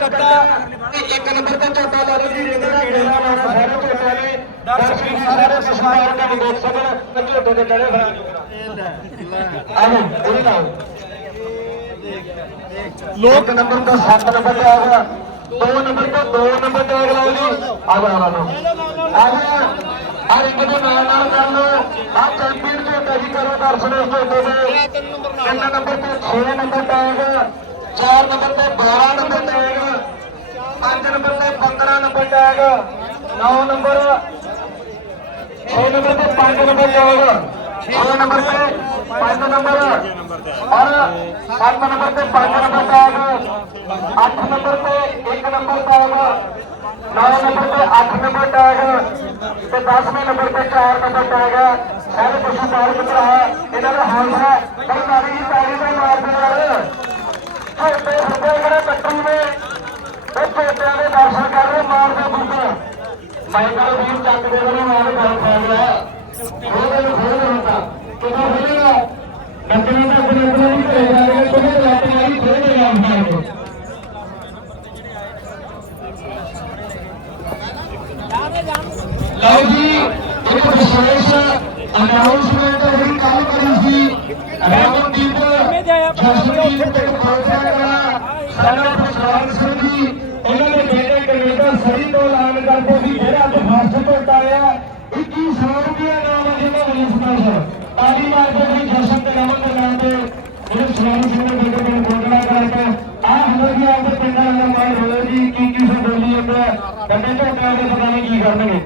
ਝੋਟਾ ਤੇ ਇੱਕ ਨੰਬਰ ਤੇ ਝੋਟਾ ਲਾ ਲਓ ਜੀ ਜਿਹੜਾ ਕੀੜੇ ਦਾ ਨਾਮ ਸਾਰੇ ਝੋਟੇ ਨੇ। ਦਰਸ਼ਕ ਵੀ ਸਾਰੇ ਪਛਾਣ ਕੇ ਦੇਖ ਸਕਣ ਝੋਟੇ ਦੇ ਡੜੇ ਫੜਾ ਆਲੋ ਉਹਦੀ ਲਾਓ। ਲੋਕ ਨੰਬਰ ਤੋਂ 7 ਨੰਬਰ ਤੇ ਆ 2 ਨੰਬਰ ਤੋਂ 2 ਨੰਬਰ ਤੇ ਅਗਲਾ ਜੀ। ਆ ਗਿਆ। ਆ ਹਰ ਇੱਕ ਦੇ ਨਾਲ ਨਾਲ ਕਰ ਲਓ ਆ ਚੈਂਪੀਅਨ ਝੋਟਾ ਜੀ ਕਰੋ ਦਰਸ਼ਨ ਇਸ ਝੋਟੇ ਦੇ। ਤਿੰਨ ਨੰਬਰ ਤੇ 6 ਨੰਬਰ ਟੈਗ 4 ਨੰਬਰ ਤੇ 12 5 ਨੰਬਰ ਤੇ 15 ਨੰਬਰ ਟੈਗ 9 ਨੰਬਰ 6 ਨੰਬਰ ਤੇ 5 ਨੰਬਰ ਟੈਗ 6 ਨੰਬਰ ਤੇ 5 ਨੰਬਰ ਔਰ 7 ਨੰਬਰ ਤੇ 5 ਨੰਬਰ ਟੈਗ 8 ਨੰਬਰ ਤੇ 1 ਨੰਬਰ ਟੈਗ 9 ਨੰਬਰ ਤੇ 8 ਨੰਬਰ ਟੈਗ ਤੇ 10ਵੇਂ ਨੰਬਰ ਤੇ 4 ਨੰਬਰ ਟੈਗ ਹੈ ਸਾਰੇ ਪਸ਼ੂ ਪਾਲਕ ਭਰਾ ਇਹਨਾਂ ਦਾ ਹੌਸਲਾ ਬਈ ਮਾਰੀ ਜੀ ਤਾੜੀ ਦੇ ਮਾਰ ਦੇ ਨਾਲ ਛੋਟੇ ਹੁੰਦੇ ਜਿਹੜੇ ਕੱਟੂ ਨੇ ਉਹ ਛੋਟਿਆਂ ਦੇ ਦਰਸ਼ਨ ਕਰ ਰਹੇ ਮਾਰ ਦੇ ਬੁੱਢਾ ਮਾਈਕਲ ਵੀਰ ਚੱਕ ਦੇ ਵੱਲੋਂ ਮਾਰ ਕਰ ਪਾ ਗਿਆ ਉਹਦੇ ਨੂੰ ਖੋਲ ਹੁੰਦਾ ਕਿਦੋਂ ਖੋਲੇਗਾ ਨੱਚਣੇ ਦਾ ਆਪਣੇ ਆਪਣੇ ਵੀ ਘਰੇ ਜਾ ਰਹੇ ਕੋਈ ਲੱਤ ਮਾਰੀ ਖੋਲ ਦੇ ਨਾਮ ਦਾ ਲਓ ਜੀ, ਇੱਕ ਵਿਸ਼ੇਸ਼ ਅਨਾਉਂਸਮੈਂਟ ਅਸੀਂ ਕੱਲ ਕਰੀ ਸੀ। ਰਮਨਦੀਪ ਜਸਮੀਤ ਤੇ ਪ੍ਰੋਗਰਾਮ ਸਾਡਾ ਪ੍ਰਸ਼ਾਦ ਸਿੰਘ ਜੀ, ਉਹਨਾਂ ਦੇ ਬੇਟੇ ਕੈਨੇਡਾ ਸਹੀ ਤੋਂ ਐਲਾਨ ਕਰਦੇ ਸੀ ਜਿਹੜਾ ਅੱਜ ਫਸਟ ਤੋਂ ਆਇਆ 2100 ਰੁਪਏ ਨਾਮ ਹੈ ਜਿਹਨਾਂ ਨੂੰ ਸਪੈਸ਼ਲ ਤਾਲੀ ਜਸ਼ਨ ਤੇ ਰਮਨ ਦੇ ਨਾਮ ਤੇ ਜਿਹੜੇ ਸਲਾਮ ਸਿੰਘ ਦੇ ਬੇਟੇ ਨੂੰ ਪ੍ਰੋਗਰਾਮ ਕਰਕੇ ਆਹ ਹਲੋ ਜੀ ਆਪਦੇ ਪਿੰਡਾਂ ਦਾ ਮਾਈ ਹੋਵੇ ਜੀ ਕੀ ਕੀ ਸੋ ਬੋਲੀ ਜਾਂਦੇ ਆ ਝੋਟਿਆਂ ਦੇ ਪਤਾ ਨਹੀਂ ਕੀ ਕਰਨਗੇ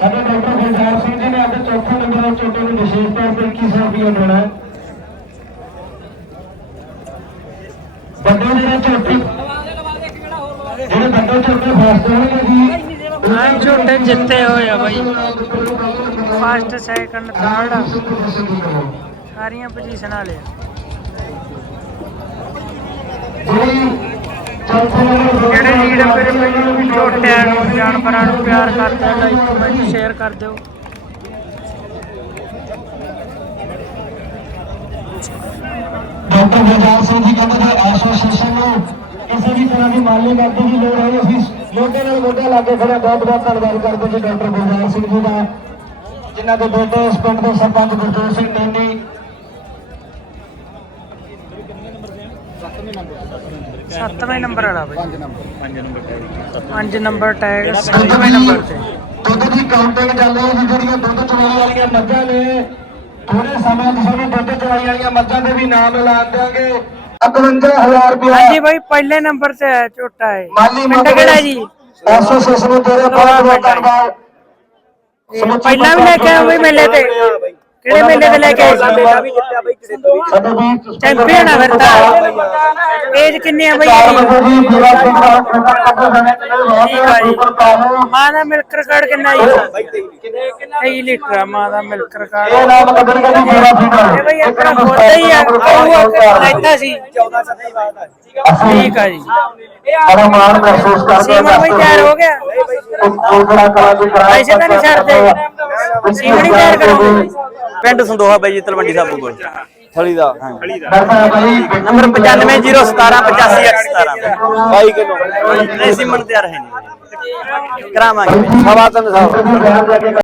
ਸਾਡੇ ਡਾਕਟਰ ਗੁਰਦਾਰ ਸਿੰਘ ਜੀ ਨੇ ਅੱਜ ਚੌਥੇ ਨੰਬਰ ਦੇ ਝੋਟੇ ਨੂੰ ਵਿਸ਼ੇਸ਼ ਤੌਰ ਤੇ 2100 ਰੁਪਏ ਦੇਣਾ ਹੈ ਵੱਡੇ ਜਿਹੜੇ ਝੋਟੇ ਜਿਹੜੇ ਵੱਡੇ ਝੋਟੇ ਫਸਟ ਹੋਣਗੇ ਜੀ ਹਾਂ ਝੋਟੇ ਜਿੱਤੇ ਹੋਏ ਆ ਬਾਈ। ਫਸਟ ਸੈਕੰਡ ਥਰਡ ਸਾਰੀਆਂ ਪੋਜੀਸ਼ਨਾਂ ਲਿਆ ਜਿਹੜੇ ਲੀਡ ਮੇਰੇ ਬਾਈ ਝੋਟਿਆਂ ਨੂੰ ਜਾਨਵਰਾਂ ਨੂੰ ਪਿਆਰ ਕਰਦੇ ਆ ਲਾਈਕ ਕਮੈਂਟ ਸ਼ੇਅਰ ਕਰ ਦਿਓ। ਡਾਕਟਰ ਗੁਰਦਾਰ ਸਿੰਘ ਜੀ ਕਹਿੰਦੇ ਨੇ ਐਸੋਸੀਏਸ਼ਨ ਨੂੰ, ਕਿਸੇ ਵੀ ਤਰ੍ਹਾਂ ਦੀ ਮਾਲੀ ਮਦਦ ਦੀ ਲੋੜ ਹੈ ਅਸੀਂ ਮੋਢੇ ਨਾਲ ਮੋਢਾ ਲਾ ਕੇ ਖੜੇ ਬਹੁਤ ਬਹੁਤ ਧੰਨਵਾਦ ਕਰਦੇ ਜੀ ਡਾਕਟਰ ਗੁਰਦਾਰ ਸਿੰਘ ਜੀ ਦਾ ਜਿਨ੍ਹਾਂ ਦੇ ਬੇਟੇ ਇਸ ਪਿੰਡ ਦੇ ਸਰਪੰਚ ਗੁਰਜੋਤ ਸਿੰਘ ਟੈਂਡੀ। ਸੱਤਵੇਂ ਨੰਬਰ ਵਾਲਾ ਬਾਈ। ਪੰਜ ਨੰਬਰ। ਟੈਗ ਸੱਤਵੇਂ ਨੰਬਰ। ਤੇ। ਦੁੱਧ ਦੀ ਕਾਊਂਟਿੰਗ ਚੱਲ ਰਹੀ ਹੈ ਜਿਹੜੀਆਂ ਦੁੱਧ ਚਵਾਈ ਵਾਲੀਆਂ ਮੱਝਾਂ ਨੇ ਥੋੜੇ ਸਮੇਂ ਤੋਂ ਸਾਨੂੰ ਦੁੱਧ ਚਵਾਈ ਵਾਲੀਆਂ ਮੱਝਾਂ ਦੇ ਵੀ ਨਾਮ ਐਲਾਨ ਦਿਆਂਗੇ। 51000 ਰੁਪਏ ਹਾਂਜੀ ਬਾਈ ਪਹਿਲੇ ਨੰਬਰ ਤੇ ਹੈ ਝੋਟਾ ਹੈ ਮਾਲੀ ਪਹਿਲਾਂ ਵੀ ਲੈ ਕੇ ਆਏ ਬਾਈ ਮੇਲੇ ਤੇ ਕਿਹੜੇ ਮੇਲੇ ਤੇ ਲੈ ਕੇ ਆਏ? ਸਾਡੇ ਵੀਰ ਚੈਂਪੀਅਨ ਆ ਫਿਰ ਤਾਂ। ਏਜ ਕਿੰਨੀ ਆ ਬਾਈ? ਇਹਦੀ? ਜੀ। ਠੀਕ ਆ ਜੀ। ਮਾਂ ਦਾ ਮਿਲਕ ਰਿਕਾਰਡ ਕਿੰਨਾ ਜੀ? 23 ਲੀਟਰ। ਆ ਮਾਂ ਦਾ ਮਿਲਕ ਇਹ ਰਿਕਾਰਡ ਜੀ ਇਹ ਬਾਈ ਆਪਣਾ ਖੁਦ ਹੀ ਆ। ਉਹ ਲੈਤਾ ਸੀ। ਠੀਕ ਆ ਜੀ। ਬੜਾ ਮਾਣ ਮਹਿਸੂਸ ਕਰਦੇ ਸੀਮਨ ਬਾਈ ਤਿਆਰ ਹੋ ਗਿਆ। ਕੋਕੜਾ ਕਲਾ ਦੀ ਕਰਾਇਆ ਐਸੇ ਤਾਂ ਨਹੀਂ ਛੱਡਦੇ। ਸੀਮਨ ਹੀ ਤਿਆਰ ਕਰੋਗੇ ਪਿੰਡ ਸੰਦੋਹਾ ਬਾਈ ਜੀ ਤਲਵੰਡੀ ਸਾਬੂ ਕੋਲ। ਥਲੀ ਦਾ ਹਾਂ। Number number 9507858117 22 kilo. ਨਹੀਂ ਸਿਮਣ ਤਿਆਰ ਹੈ ਨਹੀਂ। ਕਰਾਵਾਂਗੇ। ਹਵਾ ਤਨ ਸਾਹਿਬ